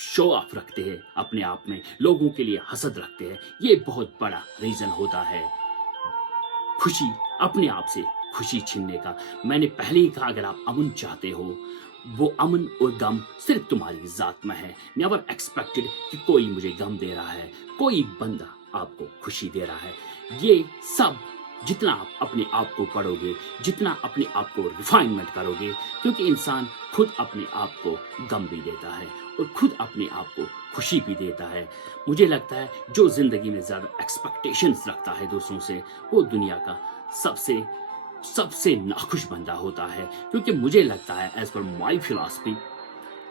Show off रखते हैं अपने आप में, लोगों के लिए हसद रखते हैं, ये बहुत बड़ा रीज़न होता है खुशी, अपने आप से खुशी छीनने का। मैंने पहले ही कहा, अगर आप अमन चाहते हो, वो अमन और गम सिर्फ तुम्हारी ज़ात में है। नेवर एक्सपेक्टेड कि कोई मुझे गम दे रहा है, कोई बंदा आपको खुशी दे रहा है। ये सब जितना आप अपने आप को पढ़ोगे, जितना अपने आप को रिफाइनमेंट करोगे, क्योंकि इंसान खुद अपने आप को गम भी देता है और खुद अपने आप को खुशी भी देता है। मुझे लगता है जो ज़िंदगी में ज़्यादा एक्सपेक्टेशंस रखता है दूसरों से, वो दुनिया का सबसे सबसे नाखुश बंदा होता है। क्योंकि मुझे लगता है, एज पर माई फिलॉसफी,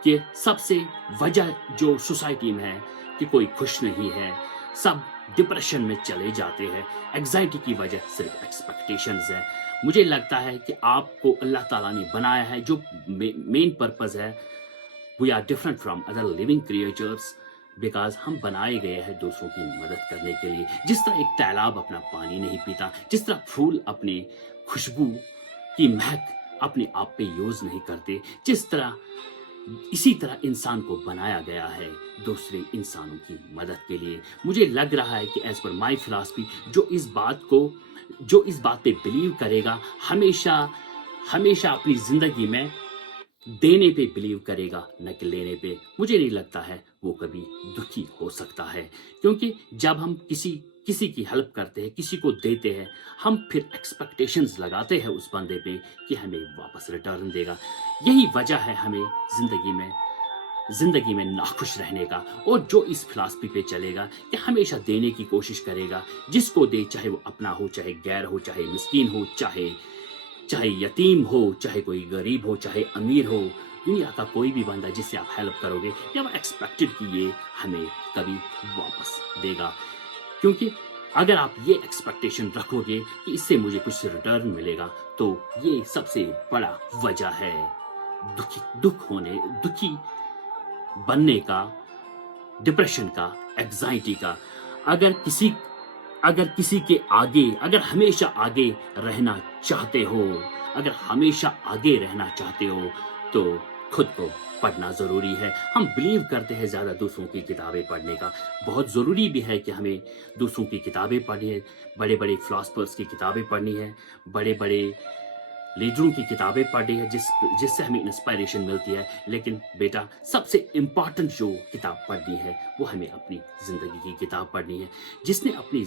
कि सबसे वजह जो सोसाइटी में है कि कोई खुश नहीं है, सब डिप्रेशन में चले जाते हैं, एग्जाइटी की वजह सिर्फ एक्सपेक्टेशंस है। मुझे लगता है कि आपको अल्लाह ताला ने बनाया है, जो मेन पर्पस है, we are different from other living creatures, because हम बनाए गए हैं दूसरों की मदद करने के लिए। जिस तरह एक तालाब अपना पानी नहीं पीता, जिस तरह फूल अपनी खुशबू की महक अपने आप पे यूज नहीं करते, जिस तरह इसी तरह इंसान को बनाया गया है दूसरे इंसानों की मदद के लिए। मुझे लग रहा है कि एज पर माई फिलॉसफी, जो इस बात पे बिलीव करेगा, हमेशा हमेशा अपनी जिंदगी में देने पे बिलीव करेगा, न कि लेने पे, मुझे नहीं लगता है वो कभी दुखी हो सकता है। क्योंकि जब हम किसी की हेल्प करते हैं, किसी को देते हैं, हम फिर एक्सपेक्टेशंस लगाते हैं उस बंदे पे कि हमें वापस रिटर्न देगा। यही वजह है हमें जिंदगी में नाखुश रहने का। और जो इस फिलॉसफी पे चलेगा कि हमेशा देने की कोशिश करेगा, जिसको दे, चाहे वो अपना हो, चाहे गैर हो, चाहे मिस्कीन हो, चाहे यतीम हो, चाहे कोई गरीब हो, चाहे अमीर हो, दुनिया का कोई भी बंदा जिससे आप हेल्प करोगे, या वो एक्सपेक्टेड कि ये हमें कभी वापस देगा। क्योंकि अगर आप ये एक्सपेक्टेशन रखोगे कि इससे मुझे कुछ रिटर्न मिलेगा, तो ये सबसे बड़ा वजह है दुखी बनने का, डिप्रेशन का, एग्जाइटी का। अगर किसी के आगे, अगर हमेशा आगे रहना चाहते हो, तो खुद को पढ़ना ज़रूरी है। हम बिलीव करते हैं ज़्यादा दूसरों की किताबें पढ़ने का, बहुत ज़रूरी भी है कि हमें दूसरों की किताबें पढ़नी है, बड़े बड़े फिलासफर्स की किताबें पढ़नी है, बड़े बड़े लीडरों की किताबें पढ़नी है, जिससे हमें इंस्पायरेशन मिलती है। लेकिन बेटा, सबसे इम्पॉर्टेंट जो किताब पढ़नी है, वो हमें अपनी ज़िंदगी की किताब पढ़नी है। जिसने अपनी